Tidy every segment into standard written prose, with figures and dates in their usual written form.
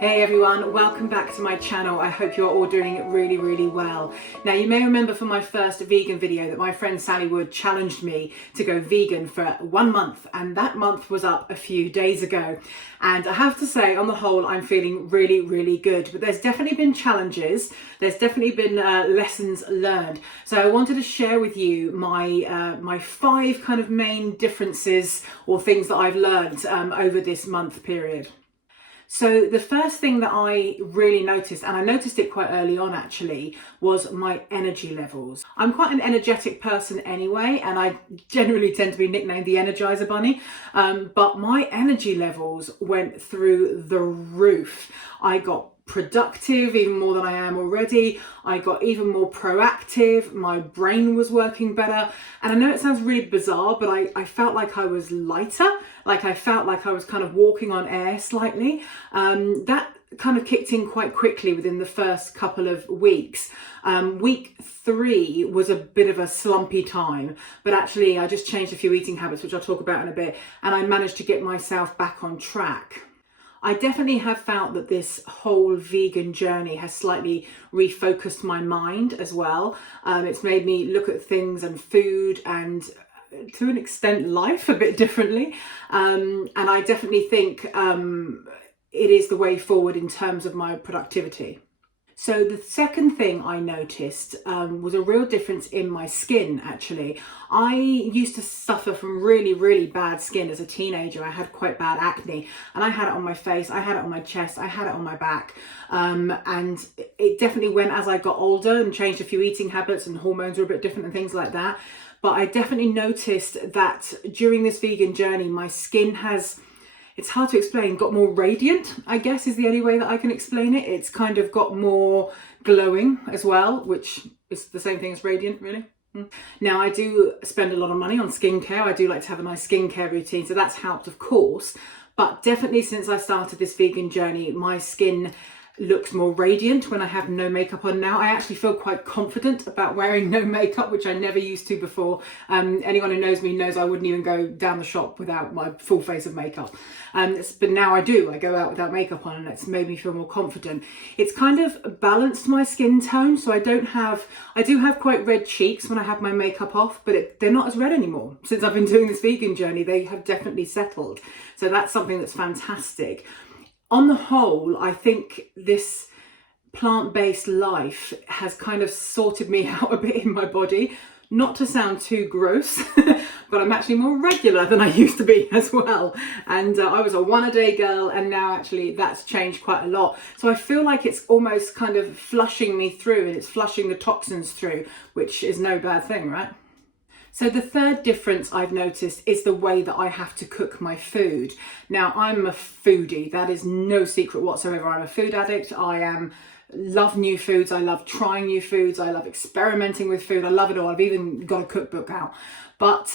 Hey everyone, welcome back to my channel. I hope you're all doing really well. Now you may remember from my first vegan video that my friend Sally Wood challenged me to go vegan for 1 month, and that month was up a few days ago. And I have to say, on the whole, I'm feeling really good, but there's definitely been challenges. There's definitely been lessons learned. So I wanted to share with you my 5 kind of main differences or things that I've learned over this month period. So the first thing that I really noticed, and I noticed it quite early on actually, was my energy levels. I'm quite an energetic person anyway, and I generally tend to be nicknamed the Energizer Bunny, but my energy levels went through the roof. I got productive even more than I am already. I got even more proactive. My brain was working better. And I know it sounds really bizarre, but I felt like I was lighter. Like I felt like I was kind of walking on air slightly. That kind of kicked in quite quickly within the first couple of weeks. Week 3 was a bit of a slumpy time, but actually I just changed a few eating habits, which I'll talk about in a bit, and I managed to get myself back on track. I definitely have felt that this whole vegan journey has slightly refocused my mind as well. It's made me look at things and food and to an extent life a bit differently. And I definitely think it is the way forward in terms of my productivity. So the second thing I noticed was a real difference in my skin actually. I used to suffer from really bad skin as a teenager. I had quite bad acne, and I had it on my face, I had it on my chest, I had it on my back. And it definitely went as I got older and changed a few eating habits, and hormones were a bit different and things like that. But I definitely noticed that during this vegan journey, my skin has, it's hard to explain, got more radiant, I guess is the only way that I can explain it. It's kind of got more glowing as well, which is the same thing as radiant, really. Now, I do spend a lot of money on skincare. I do like to have a nice skincare routine, so that's helped, of course. But definitely since I started this vegan journey, my skin looks more radiant when I have no makeup on now. I actually feel quite confident about wearing no makeup, which I never used to before. Anyone who knows me knows I wouldn't even go down the shop without my full face of makeup. But now I do. I go out without makeup on, and it's made me feel more confident. It's kind of balanced my skin tone, so I do have quite red cheeks when I have my makeup off, but they're not as red anymore. Since I've been doing this vegan journey, they have definitely settled. So that's something that's fantastic. On the whole, I think this plant-based life has kind of sorted me out a bit in my body. Not to sound too gross, but I'm actually more regular than I used to be as well. And I was a 1-a-day girl, and now actually that's changed quite a lot. So I feel like it's almost kind of flushing me through, and it's flushing the toxins through, which is no bad thing, right? So the third difference I've noticed is the way that I have to cook my food. Now, I'm a foodie. That is no secret whatsoever. I'm a food addict. Love new foods. I love trying new foods. I love experimenting with food. I love it all. I've even got a cookbook out. But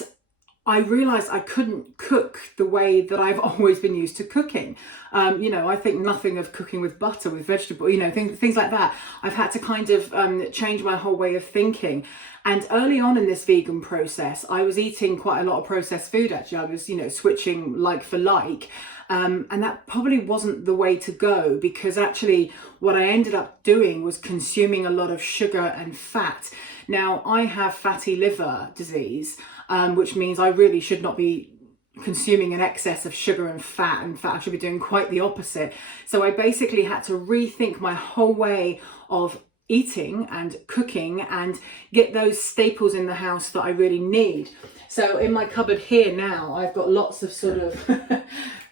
I realised I couldn't cook the way that I've always been used to cooking. I think nothing of cooking with butter, with vegetable, things like that. I've had to kind of change my whole way of thinking. And early on in this vegan process, I was eating quite a lot of processed food actually. I was, switching like for like. And that probably wasn't the way to go, because actually what I ended up doing was consuming a lot of sugar and fat. Now, I have fatty liver disease, which means I really should not be consuming an excess of sugar and fat. In fact, I should be doing quite the opposite. So I basically had to rethink my whole way of eating and cooking and get those staples in the house that I really need. So in my cupboard here now, I've got lots of sort of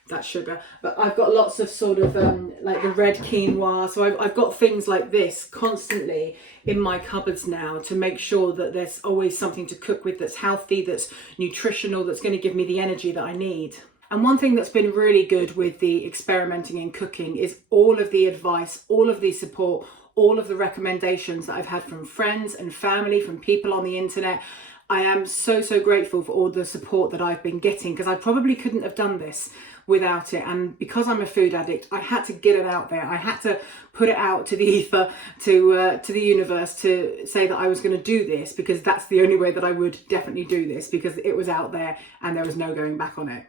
that's sugar, but I've got lots of sort of like the red quinoa. So I've got things like this constantly in my cupboards now to make sure that there's always something to cook with that's healthy, that's nutritional, that's going to give me the energy that I need. And one thing that's been really good with the experimenting in cooking is all of the advice, all of the support, all of the recommendations that I've had from friends and family, from people on the internet. I am so grateful for all the support that I've been getting, because I probably couldn't have done this without it. And because I'm a food addict, I had to get it out there. I had to put it out to the ether, to the universe, to say that I was going to do this, because that's the only way that I would definitely do this, because it was out there and there was no going back on it.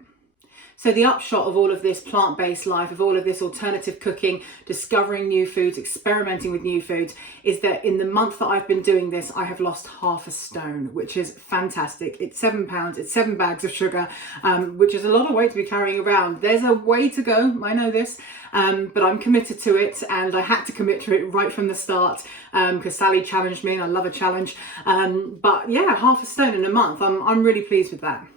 So the upshot of all of this plant-based life, of all of this alternative cooking, discovering new foods, experimenting with new foods, is that in the month that I've been doing this, I have lost half a stone, which is fantastic. It's 7 pounds, it's 7 bags of sugar, which is a lot of weight to be carrying around. There's a way to go, I know this, but I'm committed to it, and I had to commit to it right from the start because Sally challenged me, and I love a challenge. But yeah, half a stone in a month, I'm really pleased with that.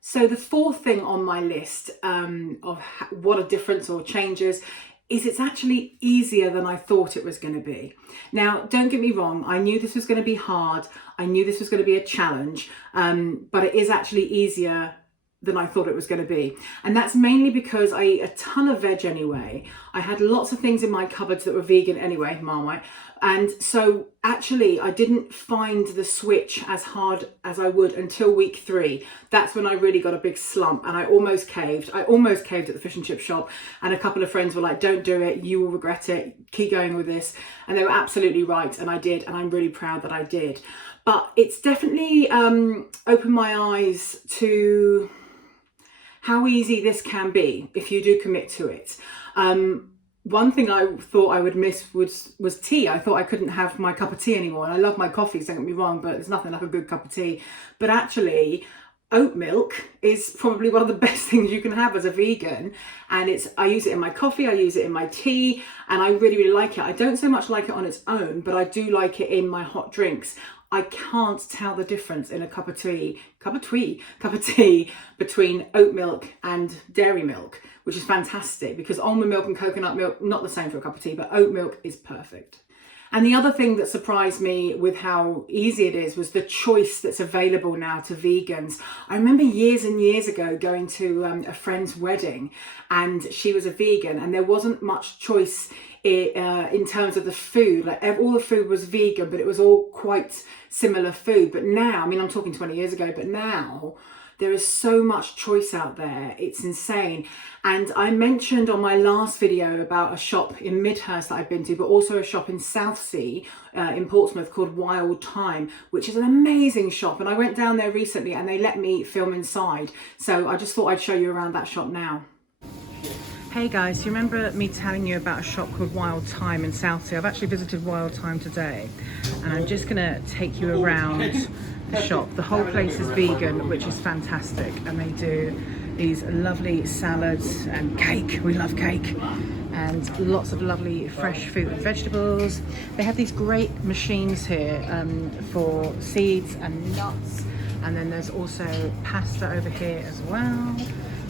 So the fourth thing on my list of what a difference or changes is it's actually easier than I thought it was going to be. Now, don't get me wrong, I knew this was going to be hard. I knew this was going to be a challenge, but it is actually easier than I thought it was going to be. And that's mainly because I eat a ton of veg anyway. I had lots of things in my cupboards that were vegan anyway, Marmite. And so actually I didn't find the switch as hard as I would until week 3. That's when I really got a big slump and I almost caved. I almost caved at the fish and chip shop, and a couple of friends were like, don't do it, you will regret it, keep going with this. And they were absolutely right, and I did, and I'm really proud that I did. But it's definitely opened my eyes to how easy this can be if you do commit to it. One thing I thought I would miss was tea. I thought I couldn't have my cup of tea anymore. And I love my coffees, don't get me wrong, but there's nothing like a good cup of tea. But actually, oat milk is probably one of the best things you can have as a vegan. And I use it in my coffee, I use it in my tea, and I really, really like it. I don't so much like it on its own, but I do like it in my hot drinks. I can't tell the difference in a cup of tea between oat milk and dairy milk, which is fantastic because almond milk and coconut milk, not the same for a cup of tea, but oat milk is perfect. And the other thing that surprised me with how easy it is was the choice that's available now to vegans. I remember years and years ago going to a friend's wedding, and she was a vegan, and there wasn't much choice in terms of the food. Like all the food was vegan, but it was all quite similar food. But now, I mean, I'm talking 20 years ago, but now there is so much choice out there. It's insane. And I mentioned on my last video about a shop in Midhurst that I've been to, but also a shop in Southsea in Portsmouth called Wild Thyme, which is an amazing shop. And I went down there recently and they let me film inside. So I just thought I'd show you around that shop now. Hey guys, do you remember me telling you about a shop called Wild Thyme in Southsea? I've actually visited Wild Thyme today, and I'm just gonna take you around the shop. The whole place is vegan, which is fantastic, and they do these lovely salads and cake. We love cake, and lots of lovely fresh fruit and vegetables. They have these great machines here for seeds and nuts, and then there's also pasta over here as well.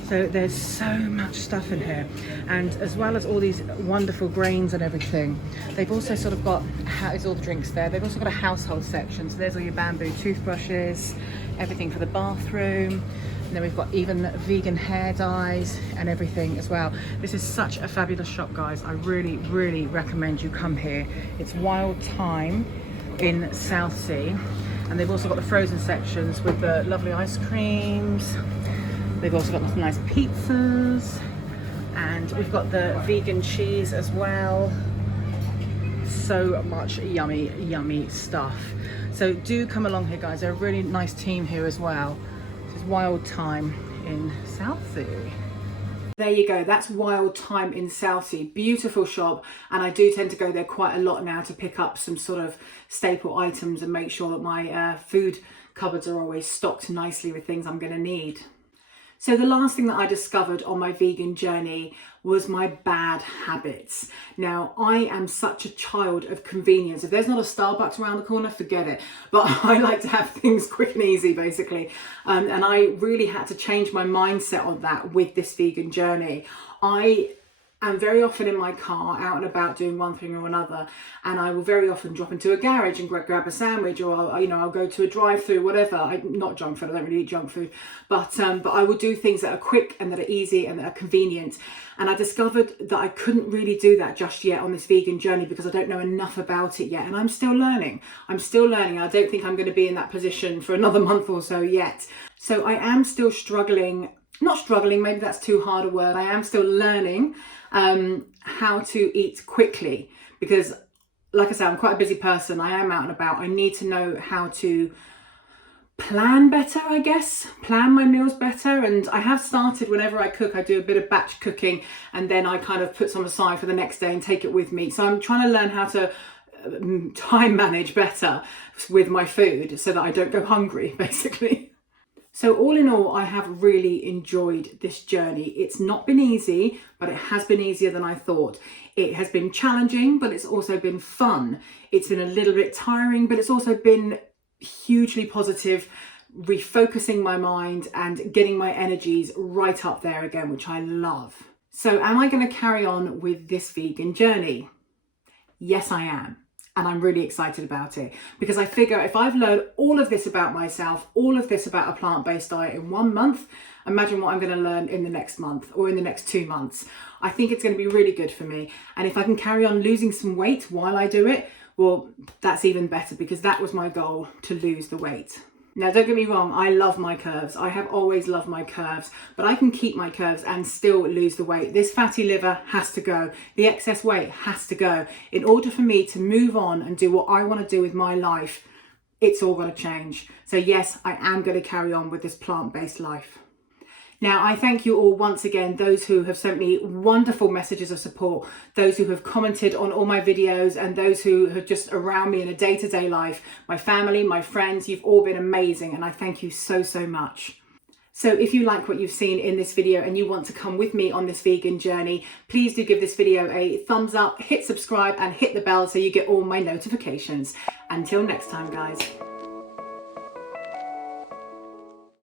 So there's so much stuff in here, and as well as all these wonderful grains and everything, they've also sort of got, there's all the drinks there, they've also got a household section. So there's all your bamboo toothbrushes, everything for the bathroom, and then we've got even vegan hair dyes and everything as well. This is such a fabulous shop, guys. I really, really recommend you come here. It's Wild Thyme in Southsea, and they've also got the frozen sections with the lovely ice creams. They've also got some nice pizzas, and we've got the vegan cheese as well. So much yummy, yummy stuff. So do come along here, guys. They're a really nice team here as well. This is Wild Thyme in Southsea. There you go, that's Wild Thyme in Southsea. Beautiful shop, and I do tend to go there quite a lot now to pick up some sort of staple items and make sure that my food cupboards are always stocked nicely with things I'm going to need. So the last thing that I discovered on my vegan journey was my bad habits. Now, I am such a child of convenience. If there's not a Starbucks around the corner, forget it. But I like to have things quick and easy, basically. And I really had to change my mindset on that with this vegan journey. I am very often in my car out and about doing one thing or another, and I will very often drop into a garage and grab a sandwich, or I'll go to a drive-through, whatever. Not junk food, I don't really eat junk food, but I will do things that are quick and that are easy and that are convenient. And I discovered that I couldn't really do that just yet on this vegan journey because I don't know enough about it yet, and I'm still learning. I don't think I'm going to be in that position for another month or so yet. So I am still struggling, not struggling, maybe that's too hard a word. I am still learning how to eat quickly, because like I said, I'm quite a busy person. I am out and about. I need to know how to plan better, I guess, plan my meals better. And I have started, whenever I cook, I do a bit of batch cooking and then I kind of put some aside for the next day and take it with me. So I'm trying to learn how to time manage better with my food so that I don't go hungry, basically. So all in all, I have really enjoyed this journey. It's not been easy, but it has been easier than I thought. It has been challenging, but it's also been fun. It's been a little bit tiring, but it's also been hugely positive, refocusing my mind and getting my energies right up there again, which I love. So am I going to carry on with this vegan journey? Yes, I am. And I'm really excited about it because I figure if I've learned all of this about myself, all of this about a plant-based diet in 1 month, imagine what I'm going to learn in the next month or in the next 2 months. I think it's going to be really good for me. And if I can carry on losing some weight while I do it, well, that's even better because that was my goal, to lose the weight. Now, don't get me wrong, I love my curves. I have always loved my curves, but I can keep my curves and still lose the weight. This fatty liver has to go. The excess weight has to go. In order for me to move on and do what I want to do with my life, it's all got to change. So yes, I am going to carry on with this plant-based life. Now, I thank you all once again, those who have sent me wonderful messages of support, those who have commented on all my videos, and those who are just around me in a day-to-day life. My family, my friends, you've all been amazing, and I thank you so, so much. So if you like what you've seen in this video and you want to come with me on this vegan journey, please do give this video a thumbs up, hit subscribe, and hit the bell so you get all my notifications. Until next time, guys.